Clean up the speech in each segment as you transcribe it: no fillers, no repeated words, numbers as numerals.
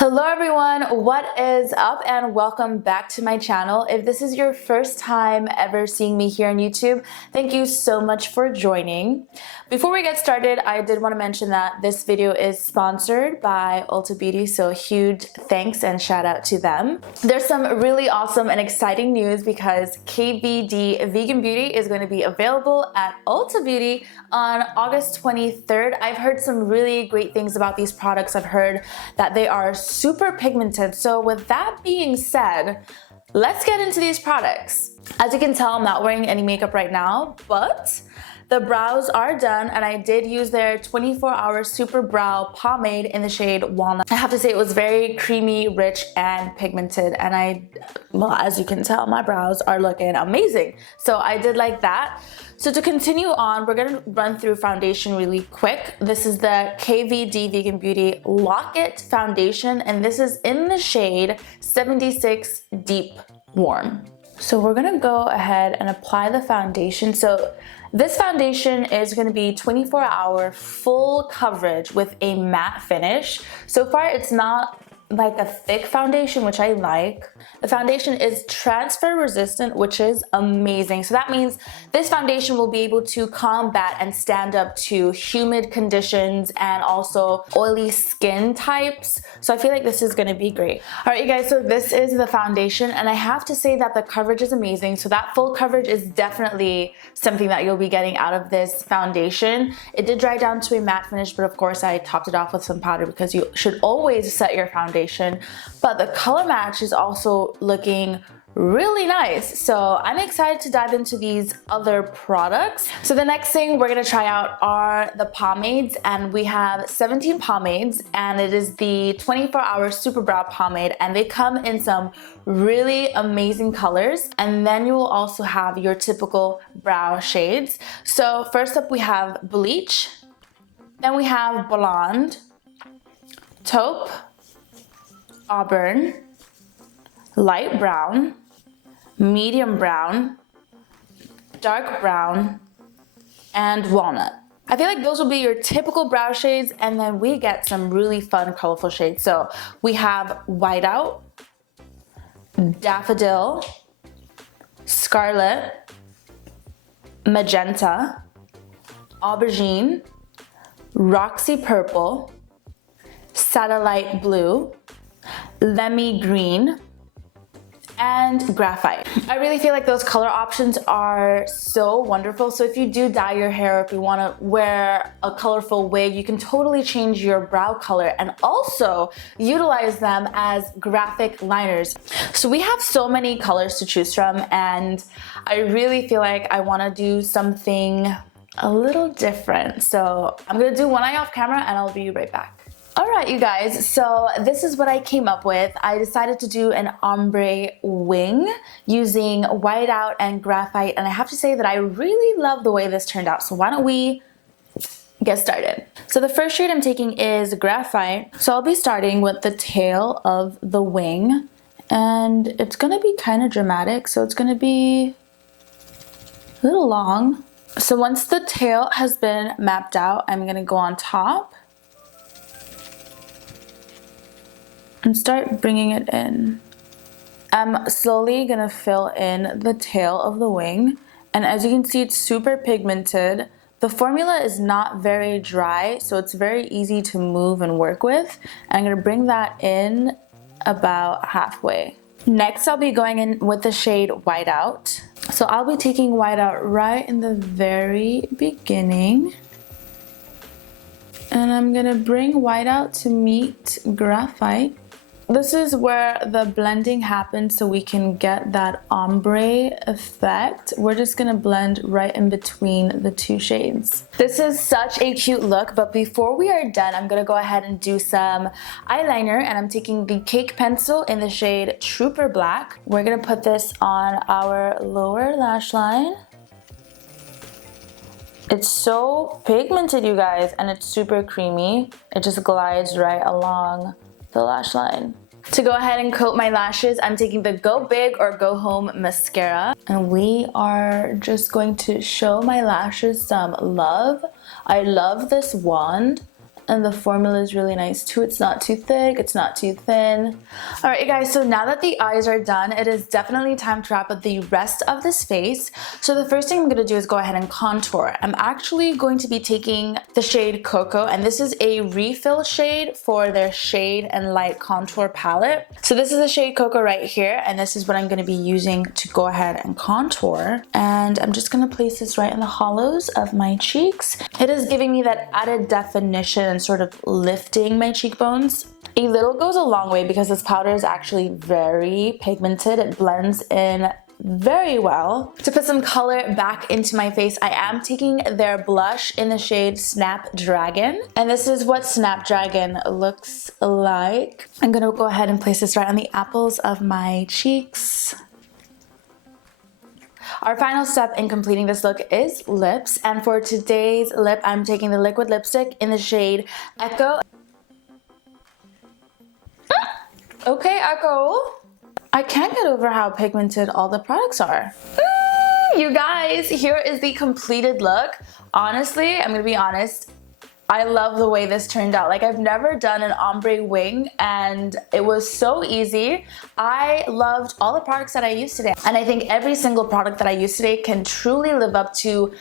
Hello everyone, what is up and welcome back to my channel. If this is your first time ever seeing me here on YouTube, thank you so much for joining. Before we get started, I did want to mention that this video is sponsored by Ulta Beauty, so huge thanks and shout out to them. There's some really awesome and exciting news because KVD Vegan Beauty is going to be available at Ulta Beauty on August 23rd. I've heard some really great things about these products. I've heard that they are super pigmented. So with that being said, let's get into these products. As you can tell, I'm not wearing any makeup right now, but the brows are done and I did use their 24-hour Super Brow Pomade in the shade Walnut. I have to say it was very creamy, rich, and pigmented, and well, as you can tell, my brows are looking amazing. So I did like that. So to continue on, we're gonna run through foundation really quick. This is the KVD Vegan Beauty Lock It Foundation, and this is in the shade 76 Deep Warm. So we're gonna go ahead and apply the foundation. So this foundation is gonna be 24-hour full coverage with a matte finish. So far, it's not like a thick foundation, which I like. The foundation is transfer resistant, which is amazing. So that means this foundation will be able to combat and stand up to humid conditions and also oily skin types. So I feel like this is gonna be great. All right, you guys, so this is the foundation, and I have to say that the coverage is amazing. So that full coverage is definitely something that you'll be getting out of this foundation. It did dry down to a matte finish, but of course I topped it off with some powder because you should always set your foundation. But the color match is also looking really nice. So I'm excited to dive into these other products. So the next thing we're gonna try out are the pomades, and we have 17 pomades, and it is the 24-hour Super Brow Pomade, and they come in some really amazing colors. And then you will also have your typical brow shades. So first up we have Bleach, then we have Blonde, Taupe, Auburn, light brown, medium brown, dark brown, and walnut. I feel like those will be your typical brow shades, and then we get some really fun, colorful shades. So we have Whiteout, Daffodil, Scarlet, Magenta, Aubergine, Roxy Purple, Satellite Blue, Lemmy Green, and Graphite. I really feel like those color options are so wonderful. So if you do dye your hair, or if you want to wear a colorful wig, you can totally change your brow color and also utilize them as graphic liners. So we have so many colors to choose from, and I really feel like I want to do something a little different. So I'm gonna do one eye off camera and I'll be right back. Alright, you guys, so this is what I came up with. I decided to do an ombre wing using Whiteout and Graphite, and I have to say that I really love the way this turned out. So why don't we get started? So the first shade I'm taking is Graphite. So I'll be starting with the tail of the wing, and it's gonna be kind of dramatic, so it's gonna be a little long. So once the tail has been mapped out, I'm gonna go on top and start bringing it in. I'm slowly gonna fill in the tail of the wing, and as you can see, it's super pigmented. The formula is not very dry, so it's very easy to move and work with. And I'm gonna bring that in about halfway. Next, I'll be going in with the shade Whiteout. So I'll be taking Whiteout right in the very beginning, and I'm gonna bring Whiteout to meet Graphite. This is where the blending happens so we can get that ombre effect. We're just gonna blend right in between the two shades. This is such a cute look, but before we are done, I'm gonna go ahead and do some eyeliner, and I'm taking the Cake Pencil in the shade Trooper Black. We're gonna put this on our lower lash line. It's so pigmented, you guys, and it's super creamy. It just glides right along the lash line. To go ahead and coat my lashes, I'm taking the Go Big or Go Home mascara, and we are just going to show my lashes some love. I love this wand, And the formula is really nice too. It's not too thick, it's not too thin. All right, you guys, so now that the eyes are done, it is definitely time to wrap up the rest of this face. So the first thing I'm gonna do is go ahead and contour. I'm actually going to be taking the shade Cocoa, and this is a refill shade for their Shade and Light Contour palette. So this is the shade Cocoa right here, and this is what I'm gonna be using to go ahead and contour. And I'm just gonna place this right in the hollows of my cheeks. It is giving me that added definition and sort of lifting my cheekbones. A little goes a long way because this powder is actually very pigmented. It blends in very well. To put some color back into my face, I am taking their blush in the shade Snapdragon. And this is what Snapdragon looks like. I'm gonna go ahead and place this right on the apples of my cheeks. Our final step in completing this look is lips, and for today's lip, I'm taking the liquid lipstick in the shade Echo. Okay, Echo. I can't get over how pigmented all the products are. You guys, here is the completed look. Honestly, I'm gonna be honest, I love the way this turned out. Like, I've never done an ombre wing and it was so easy. I loved all the products that I used today. And I think every single product that I used today can truly live up to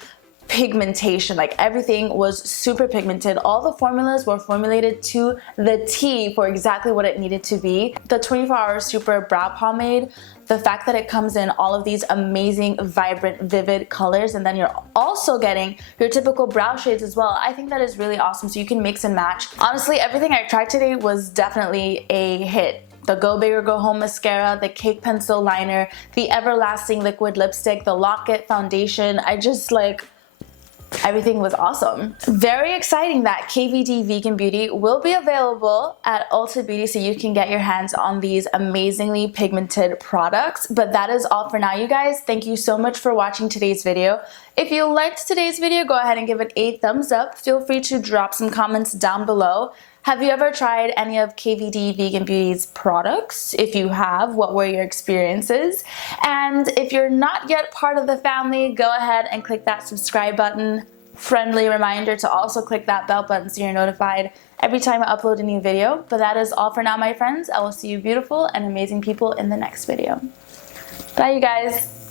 pigmentation. Like, everything was super pigmented. All the formulas were formulated to the T for exactly what it needed to be. The 24-hour super brow pomade, the fact that it comes in all of these amazing, vibrant, vivid colors, and then you're also getting your typical brow shades as well. I think that is really awesome, so you can mix and match. Honestly, everything I tried today was definitely a hit. The Go Big or Go Home mascara, the Cake Pencil liner, the Everlasting liquid lipstick, the Lock-It foundation. I just like, everything was awesome. Very exciting that KVD Vegan Beauty will be available at Ulta Beauty, so you can get your hands on these amazingly pigmented products. But that is all for now, you guys. Thank you so much for watching today's video. If you liked today's video, go ahead and give it a thumbs up. Feel free to drop some comments down below. Have you ever tried any of KVD Vegan Beauty's products? If you have, what were your experiences? And if you're not yet part of the family, go ahead and click that subscribe button. Friendly reminder to also click that bell button so you're notified every time I upload a new video. But that is all for now, my friends. I will see you beautiful and amazing people in the next video. Bye, you guys.